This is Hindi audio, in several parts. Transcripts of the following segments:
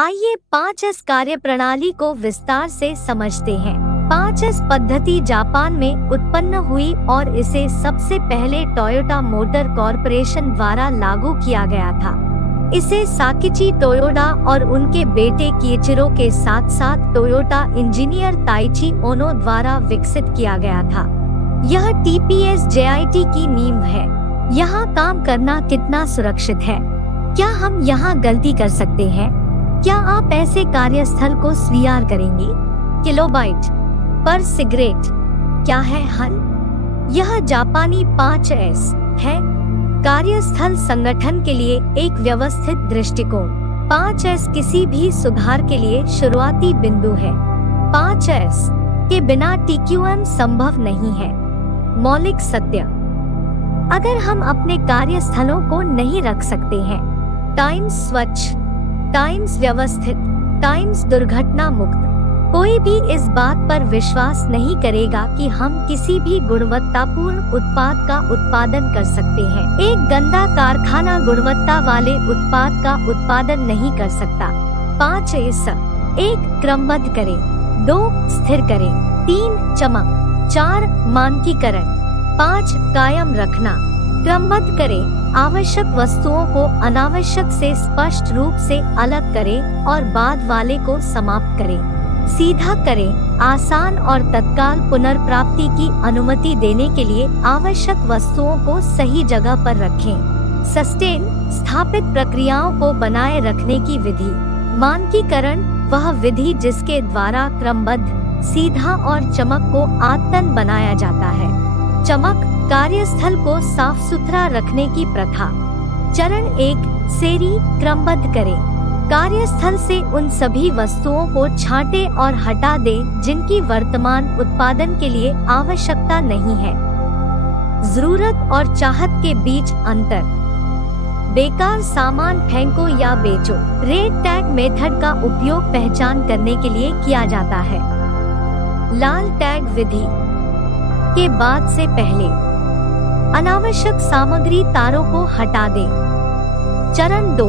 आइए 5S कार्यप्रणाली को विस्तार से समझते हैं। 5S पद्धति जापान में उत्पन्न हुई और इसे सबसे पहले टोयोटा मोटर कॉरपोरेशन द्वारा लागू किया गया था। इसे साकिची टोयोडा और उनके बेटे कीइचिरो के साथ साथ टोयोटा इंजीनियर ताइची ओनो द्वारा विकसित किया गया था। यह TPS JIT की नींव है। यहाँ काम करना कितना सुरक्षित है? क्या हम यहाँ गलती कर सकते हैं? क्या आप ऐसे कार्यस्थल को स्वीकार करेंगे? किलोबाइट पर सिगरेट क्या है हल? यह जापानी 5S है। कार्यस्थल संगठन के लिए एक व्यवस्थित दृष्टिकोण। 5S किसी भी सुधार के लिए शुरुआती बिंदु है। 5S के बिना TQM संभव नहीं है। मौलिक सत्य। अगर हम अपने कार्यस्थलों को नहीं रख सकते हैं, टाइम्स स्वच्छ, टाइम्स व्यवस्थित, टाइम्स दुर्घटना मुक्त, कोई भी इस बात पर विश्वास नहीं करेगा कि हम किसी भी गुणवत्तापूर्ण उत्पाद का उत्पादन कर सकते हैं। एक गंदा कारखाना गुणवत्ता वाले उत्पाद का उत्पादन नहीं कर सकता। 5S 1 क्रमबद्ध करें, 2 स्थिर करें, 3 चमक, 4 मानकीकरण, 5 कायम रखना। क्रमबद्ध करें, आवश्यक वस्तुओं को अनावश्यक से स्पष्ट रूप से अलग करें और बाद वाले को समाप्त करें। सीधा करें, आसान और तत्काल पुनर्प्राप्ति की अनुमति देने के लिए आवश्यक वस्तुओं को सही जगह पर रखें। सस्टेन, स्थापित प्रक्रियाओं को बनाए रखने की विधि। मानकीकरण वह विधि जिसके द्वारा क्रमबद्ध, सीधा और चमक को आदतन बनाया जाता है। चमक, कार्यस्थल को साफ सुथरा रखने की प्रथा। चरण 1 सेरी क्रमबद्ध करें। कार्यस्थल से उन सभी वस्तुओं को छांटे और हटा दें जिनकी वर्तमान उत्पादन के लिए आवश्यकता नहीं है। जरूरत और चाहत के बीच अंतर। बेकार सामान फेंको या बेचो। रेड टैग मेथड का उपयोग पहचान करने के लिए किया जाता है। लाल टैग विधि के बाद से पहले अनावश्यक सामग्री तारों को हटा दें। चरण 2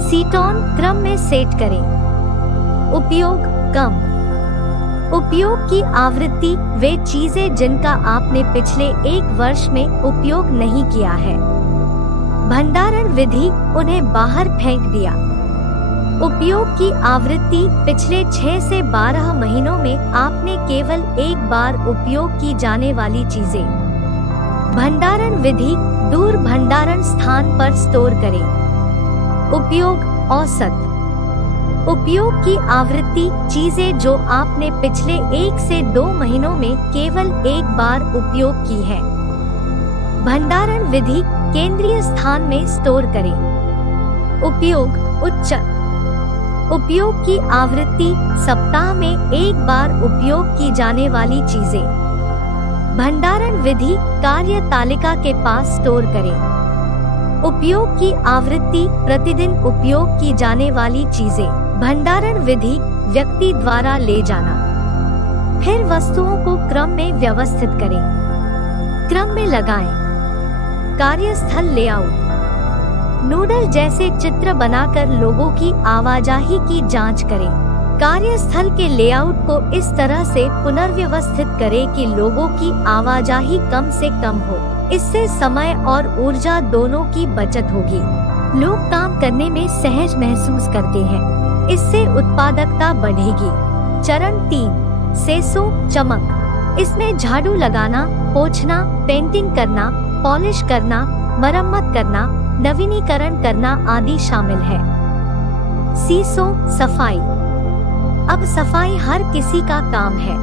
सीटोन क्रम में सेट करें। उपयोग कम। उपयोग की आवृत्ति वे चीजें जिनका आपने पिछले 1 वर्ष में उपयोग नहीं किया है। भंडारण विधि उन्हें बाहर फेंक दिया। उपयोग की आवृत्ति पिछले 6 से 12 महीनों में आपने केवल 1 बार उपयोग की जाने वाली चीजें। भंडारण विधि दूर भंडारण स्थान पर स्टोर करें। उपयोग औसत। उपयोग की आवृत्ति चीजें जो आपने पिछले 1 से 2 महीनों में केवल 1 बार उपयोग की है। भंडारण विधि केंद्रीय स्थान में स्टोर करें। उपयोग उच्च। उपयोग की आवृत्ति सप्ताह में 1 बार उपयोग की जाने वाली चीजें। भंडारण विधि कार्य तालिका के पास स्टोर करें। उपयोग की आवृत्ति प्रतिदिन उपयोग की जाने वाली चीजें। भंडारण विधि व्यक्ति द्वारा ले जाना। फिर वस्तुओं को क्रम में व्यवस्थित करें। क्रम में लगाएं। कार्यस्थल लेआउट। नूडल जैसे चित्र बनाकर लोगों की आवाजाही की जांच करें। कार्यस्थल के लेआउट को इस तरह से पुनर्व्यवस्थित करें कि लोगों की आवाजाही कम से कम हो। इससे समय और ऊर्जा दोनों की बचत होगी। लोग काम करने में सहज महसूस करते हैं। इससे उत्पादकता बढ़ेगी। चरण 3 सेसो चमक। इसमें झाड़ू लगाना, पोंछना, पेंटिंग करना, पॉलिश करना, मरम्मत करना, नवीनीकरण करना आदि शामिल है। सीसो सफाई। अब सफाई हर किसी का काम है।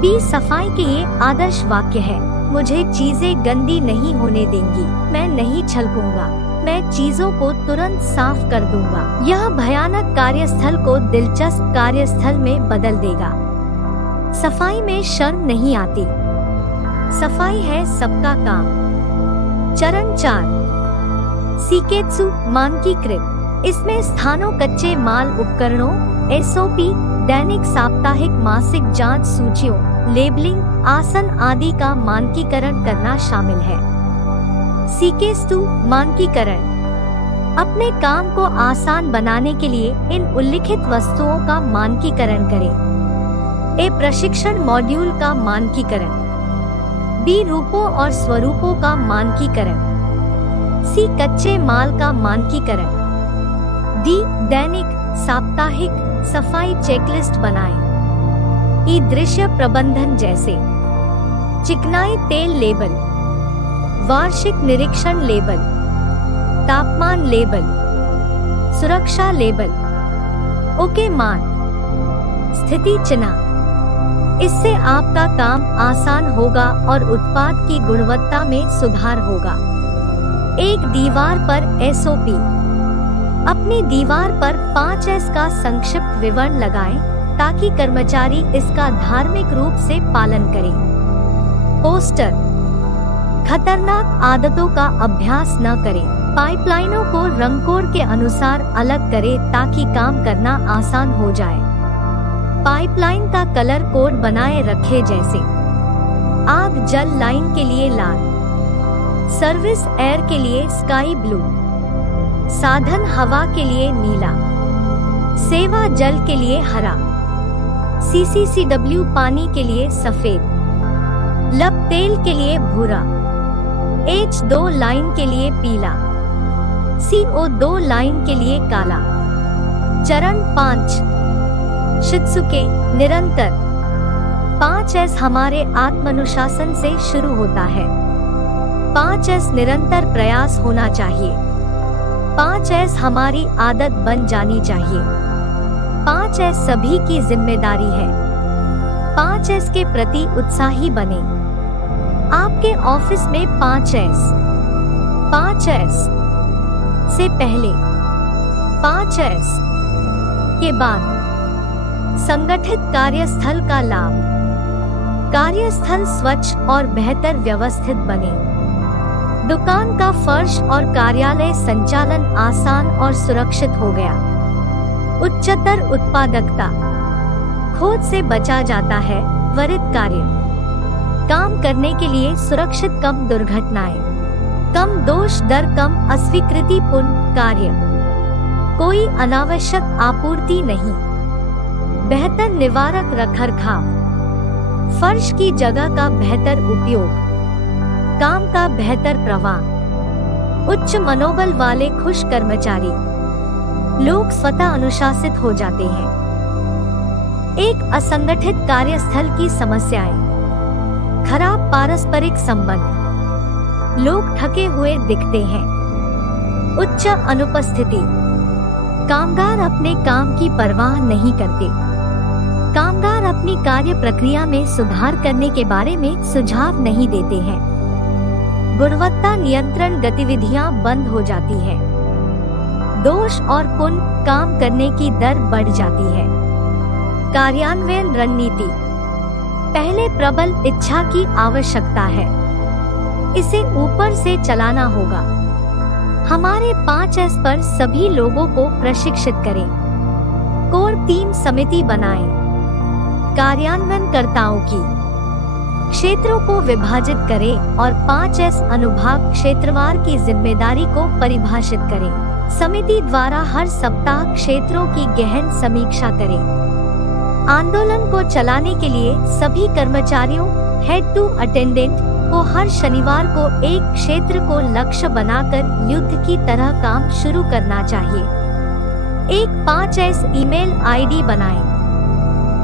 बी सफाई के ये आदर्श वाक्य है। मुझे चीजें गंदी नहीं होने देंगी। मैं नहीं छलकूंगा। मैं चीजों को तुरंत साफ कर दूंगा। यह भयानक कार्यस्थल को दिलचस्प कार्यस्थल में बदल देगा। सफाई में शर्म नहीं आती। सफाई है सबका काम। चरण 4 सीकेत्सु मानकीकृत। इसमें स्थानों, कच्चे माल, उपकरणों, SOP, दैनिक, साप्ताहिक, मासिक जांच सूचियों, लेबलिंग, आसन आदि का मानकीकरण करना शामिल है। सीकेस्तु मानकीकरण अपने काम को आसान बनाने के लिए इन उल्लिखित वस्तुओं का मानकीकरण करें। ए प्रशिक्षण मॉड्यूल का मानकीकरण। बी रूपों और स्वरूपों का मानकीकरण। सी कच्चे माल का मानकीकरण। डी दैनिक साप्ताहिक सफाई चेकलिस्ट बनाएं। ई दृश्य प्रबंधन जैसे चिकनाई तेल लेबल, वार्षिक निरीक्षण लेबल, तापमान लेबल, सुरक्षा लेबल, ओके मार्क, स्थिति चिन्ह। इससे आपका काम आसान होगा और उत्पाद की गुणवत्ता में सुधार होगा। एक दीवार पर एसओपी। अपनी दीवार पर 5S का संक्षिप्त विवरण लगाएं ताकि कर्मचारी इसका धार्मिक रूप से पालन करें। पोस्टर। खतरनाक आदतों का अभ्यास न करें। पाइपलाइनों को रंग कोड के अनुसार अलग करें ताकि काम करना आसान हो जाए। पाइपलाइन का कलर कोड बनाए रखें जैसे आग जल लाइन के लिए लाल, सर्विस एयर के लिए स्काई ब्लू, साधन हवा के लिए नीला, सेवा जल के लिए हरा, CCCW पानी के लिए सफेद, लब तेल के लिए भूरा, H2 लाइन के लिए पीला, CO2 लाइन के लिए काला। चरण 5। शित्सुके निरंतर। 5S हमारे आत्मानुशासन से शुरू होता है। 5S निरंतर प्रयास होना चाहिए। 5S हमारी आदत बन जानी चाहिए। 5S सभी की जिम्मेदारी है। 5S के प्रति उत्साही बने। आपके ऑफिस में 5S से पहले, 5S के बाद। संगठित कार्यस्थल का लाभ। कार्यस्थल स्वच्छ और बेहतर व्यवस्थित बने। दुकान का फर्श और कार्यालय संचालन आसान और सुरक्षित हो गया। उच्चतर उत्पादकता। खोज से बचा जाता है। त्वरित कार्य। काम करने के लिए सुरक्षित, कम दुर्घटनाएं, कम दोष दर, कम अस्वीकृतिपूर्ण कार्य, कोई अनावश्यक आपूर्ति नहीं, बेहतर निवारक रखरखाव, फर्श की जगह का बेहतर उपयोग, काम का बेहतर प्रवाह, उच्च मनोबल वाले खुश कर्मचारी। लोग स्वतः अनुशासित हो जाते हैं। एक असंगठित कार्यस्थल की समस्याएं। खराब पारस्परिक संबंध। लोग थके हुए दिखते हैं। उच्च अनुपस्थिति। कामगार अपने काम की परवाह नहीं करते। कामगार अपनी कार्य प्रक्रिया में सुधार करने के बारे में सुझाव नहीं देते हैं। गुणवत्ता नियंत्रण गतिविधियां बंद हो जाती है। दोष और पुनः काम करने की दर बढ़ जाती है। कार्यान्वयन रणनीति। पहले प्रबल इच्छा की आवश्यकता है। इसे ऊपर से चलाना होगा। हमारे 5S पर सभी लोगों को प्रशिक्षित करें। कोर टीम समिति बनाएं। कार्यान्वयनकर्ताओं की क्षेत्रों को विभाजित करें और 5S अनुभाग क्षेत्रवार की जिम्मेदारी को परिभाषित करें। समिति द्वारा हर सप्ताह क्षेत्रों की गहन समीक्षा करें। आंदोलन को चलाने के लिए सभी कर्मचारियों हेड टू अटेंडेंट को हर शनिवार को एक क्षेत्र को लक्ष्य बनाकर युद्ध की तरह काम शुरू करना चाहिए। एक 5S ईमेल आईडी बनाएं।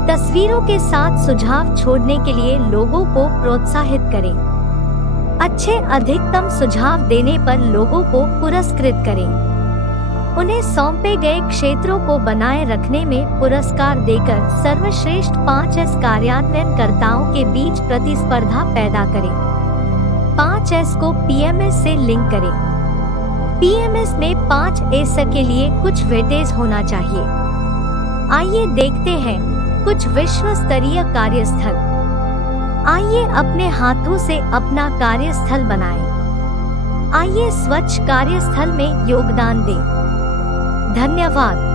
तस्वीरों के साथ सुझाव छोड़ने के लिए लोगों को प्रोत्साहित करें। अच्छे अधिकतम सुझाव देने पर लोगों को पुरस्कृत करें। उन्हें सौंपे गए क्षेत्रों को बनाए रखने में पुरस्कार देकर सर्वश्रेष्ठ 5S कार्यान्वयनकर्ताओं के बीच प्रतिस्पर्धा पैदा करें। 5S को PMS से लिंक करें। PMS में 5S के लिए कुछ वेटेज होना चाहिए। आइए देखते हैं कुछ विश्व स्तरीय कार्यस्थल। आइए अपने हाथों से अपना कार्यस्थल बनाएं। आइए स्वच्छ कार्यस्थल में योगदान दें। धन्यवाद।